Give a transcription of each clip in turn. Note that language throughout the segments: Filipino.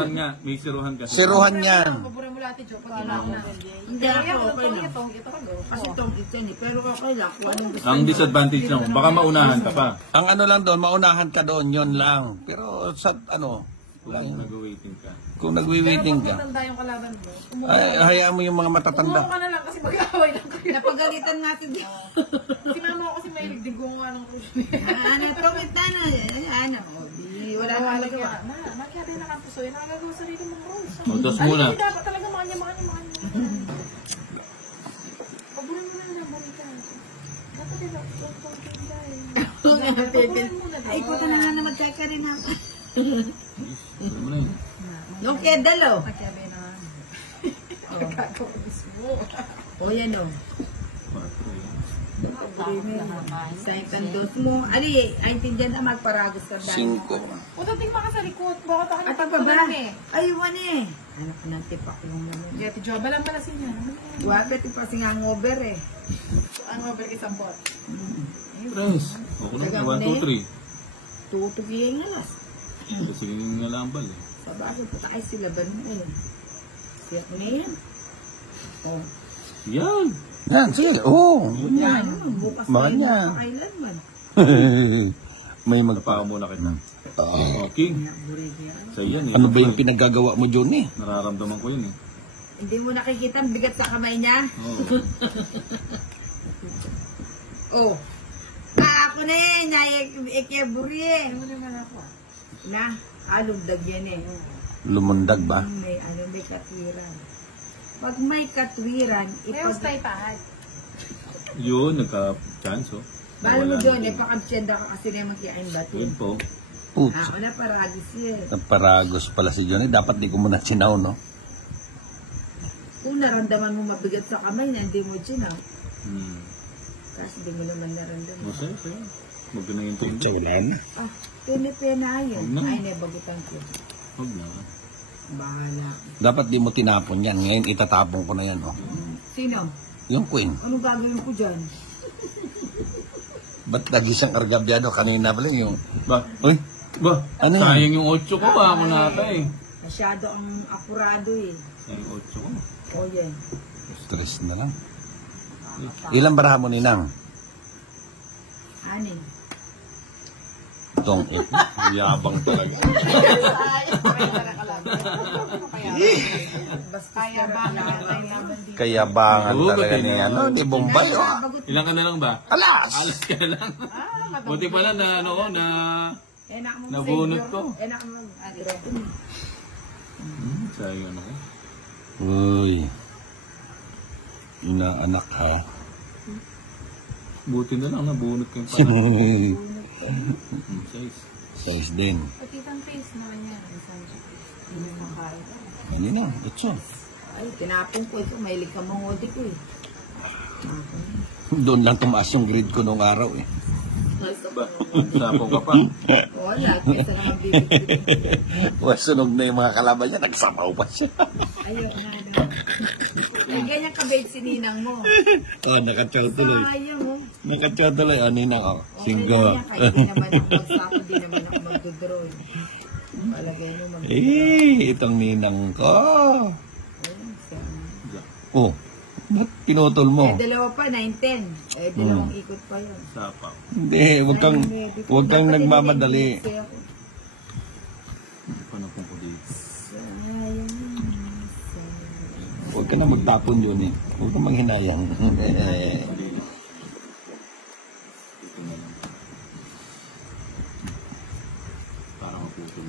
Pan nga, may siruhan ka. Siruhan yan. Paborin mo lahat, Jo. Pag ilang na. Hindi ako, okay lang. Ito ka, go. Kasi itong itin eh. Pero okay lang. Kung anong gusto Ang disadvantage lang, baka maunahan ka pa. Ang ano lang doon, maunahan ka doon, yon lang. Pero sa ano, Kung nag-waiting ka. kung nagwi-waiting Pero ka, pag matanda yung kalaban mo, ay, hayaan mo yung mga matatanda. umuha ka na lang kasi mag-aaway lang kayo. napagalitan natin din. Si mama ko kasi may ligdig nga ng cruise niya. Ano, tungit na na. Ano, wala na Talaga. magawa. Makiabi na kampuso yun. Nakagagawa sa rito mga rose. O, dos muna. Ay, dapat talaga makanya. Paborin mo na lang, Marika. Dapat yun, Ay, puta na nga na magkakarin ako. Ano mo na yun? Yung kedalo. Makiabi na. Nagkagawa mismo. O yan o. Sa itandos mo. Ali, ay tindihan na magparagos ka ba? 5. O, dating maka sa likod. Baka tayo At pa ba? Ayun eh. Anak ko ng tipak yung mga. Kaya, Tijo, balang pala siya. Wapit yung pasing hangover eh. Ang over isang bot. Pres. Ako na, 1, 2, 3. Tutugiyan nga las. Kasi yung nalambal eh. Sa bakit pa tayo sila ba nun eh. Siyak na yan. Oh. Yan! Yan, sige. Oo. Yan, bukas na Mahal yun. yan. Kailanman. May Napaka muna kita. Okay. Sa yan eh. Ano ba yung pinagagawa mo, Johnny? Nararamdaman ko yun eh. Hindi mo nakikita ang bigat sa kamay niya. Oo. Oh. Ako na eh. Naikiyaburi eh. Ano naman ako? Na, alugdag yan eh. Lumundag ba? May katwiran. Pag may katwiran, May hostay pa. Yun, nagka-chance oh. Bala mo Wala doon, na. eh, pakabsyenda ka kasi na magkiain ba ito? Yun po. Oops. Ako na paragis yan. Naparagos pala si Johnny. Dapat di ko muna sinaw, no? Kung naramdaman mo mabigat sa kamay na hindi mo sinaw, kasi di mo naman naramdaman. Masaya, sa'yo. Huwag ka na yung tundo. Wala na. Ah, pinipena yun. Huwag na. Ay, nabagutan ko. Huwag na. Bahala. Dapat di mo tinapon yan. Ngayon itatapon ko na yan, oh. Sino? Yung queen. Anong gagawin ko dyan? Ba't nagisang argabyado kanina pala yung... Ba? Uy, Ba? Ano yan? Sayang yung 8 ko ba? Ako nata eh. Masyado ang apurado eh. Sayang yung 8 ko. O yan. stress na lang. Ilang baraha mo, Ninang? Anin. Itong yabang talaga. Kaya ba na tayo laban dito? Kayabangan Oo, talaga ba't ni yun? ano, ni Bombay, oh. Ilang ka na lang ba? Alas! Alas ka na lang. Buti pala na ano ko na Enak mo nabunot ko. Enak mo. Sayang ano ko. Uy. Inaanak ha. Buti na lang nabunot ko yung pala. Size. Size din. Pati ang face naman yan. Hindi mo makain. Ano na, ito. Ay, tinapon ko ito. Mahilig ka mangodi ko eh. Doon lang tumaas yung grade ko nung araw eh. Ba? Sapo ka pa. Wala. Kesa nga bibig. Sunog na yung mga kalaban niya, nagsapaw pa siya. Ayun na. Ay, ganyan kabait si Ninang mo. Nakachaw tuloy. Sayang mo. Nakachaw tuloy. Ninang ako. Singgo. Kahit di naman ako magsako, di naman ako magdodraw. Palagay nyo mag Itong ninang ko. Ayun, sana. Oh, ba't pinutol mo? Dalawa pa, 9-10. Dalawang ikot pa yun. Sapaw. Hindi, huwag kang nagmamadali. Panapon ko dito. Huwag ka na magtapon yun eh. Huwag kang manghinayang. Dito na lang. Para maputol.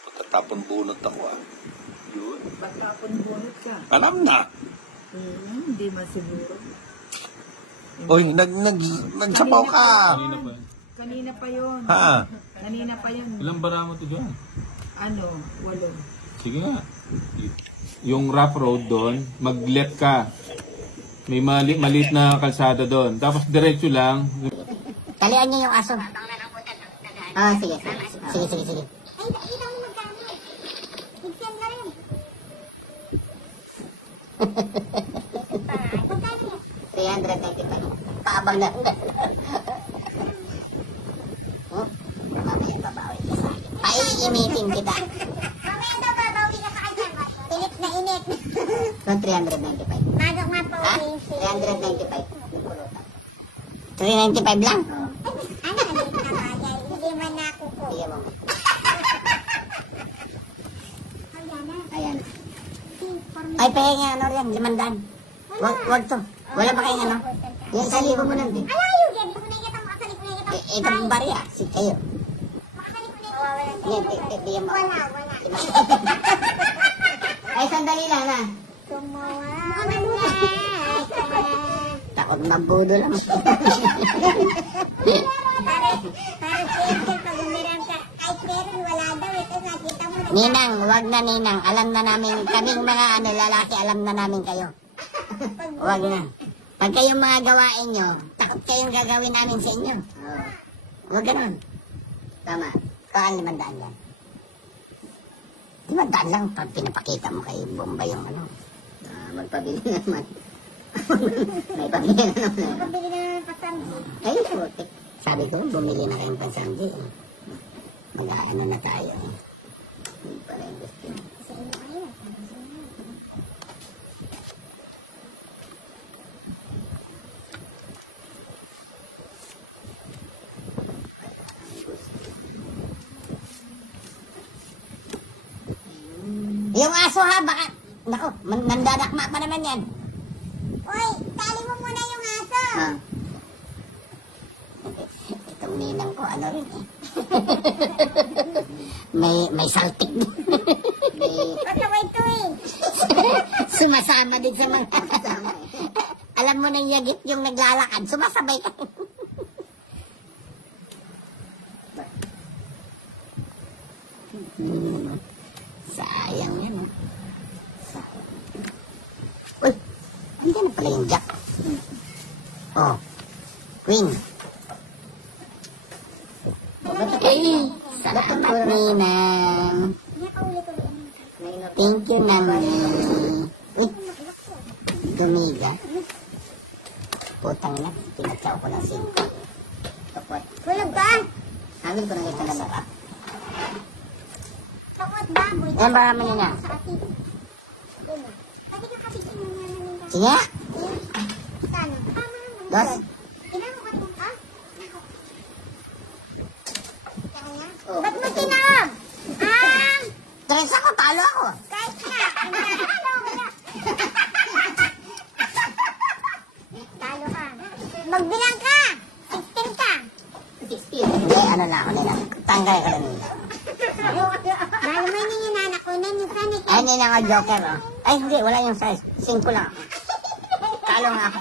Pagkatapon bunot ako ah. Yun. Ba't kapon bunot ka? Alam na. Hindi masiguro. Oy, nagsapaw ka. Kanina pa. Kanina pa yun. Ha? Kanina pa yun. Ilang bara mo ito dyan? Ano? 8. Sige nga. Yung rough road doon, mag-left ka. May maliit na kalsada doon. Tapos diretso lang. Talian niyo yung aso. Ah, sige. Sige, sige, sige. $395. Paabang na. Oh, marami. iimitin kita. Mamaya daw babawi na sa kanya. Init na init. Kung 395. Bago nga pa Ha? uwi. 395. Yung pulutan. 395 lang? Ano, alit na bagay. Hindi man ako ko. Bigyan mo. Ayan na. Ayan. Ay, pahinga ano yan, 500. Wag to. Wala pa kayong ano? Yung 1,000 mo nandun. Alayo, Gabi. Kung nakikita mo, kasali ko nakikita mo. Itong barya, si kayo. Makasali ko nakikita mo. Yan, bigyan mo. Wala. Ay, sandali lang na. Gumawa man ka. Takot na budo lang. Para siyempre, pag umiram ka, ay pero wala daw. Ito nakita mo. Ninang, wag na Ninang. Alam na namin, kaming mga lalaki, alam na namin kayo. Wag na. Pag kayong mga gawain nyo, takot kayong gagawin namin sa inyo. Wag ganun. Tama. Kaan 500 yan. 500 lang pag pinapakita mo kay Bomba yung ano. Magpabili naman. May pabili na naman. Pabili na ng pasambi. Ay, putik. Sabi ko, bumili na kayong pansanggi. Mag-aano na tayo. Hindi pala yung gusto. Sa inyo ayun. Yung aso ha, baka... Naku, nandadakma pa naman yan. Uy, tali mo muna yung aso. Ha? Itong ninang ko, ano rin eh. may saltik din. Kasaway to eh. Sumasama din sa mga kasama. Alam mo na yagit yung naglalakad, sumasabay ka. Sayang yan. Sayang. Uy, andyan na pala yung jack. Oh, queen. Salamat, Ninang. Thank you, Nani. Uy, dumiga. Putang na, pinatsaw ko ng 5. Kapot. Tulog ka? Amin ko na ito na sarap. Takot ba? Yan ba kami niya? Sa atin. Pwede ka kapitin mo nga namin. Sige. Sana. Dos. Tinawag mo ka? Kaya? Oh. Ba't mo tinawag? Tres ako, talo ako. Kahit na. Wala. Talo ka. Magbilang ka. 16 ka. 16. Hindi, ano na ako nila. Tanggay ka lang nila. Dahil may nanginanak ko na minsan Ay, nila nga joker, oh. Ay, hindi, wala yung size. 5 lang ako. Talo nga ako.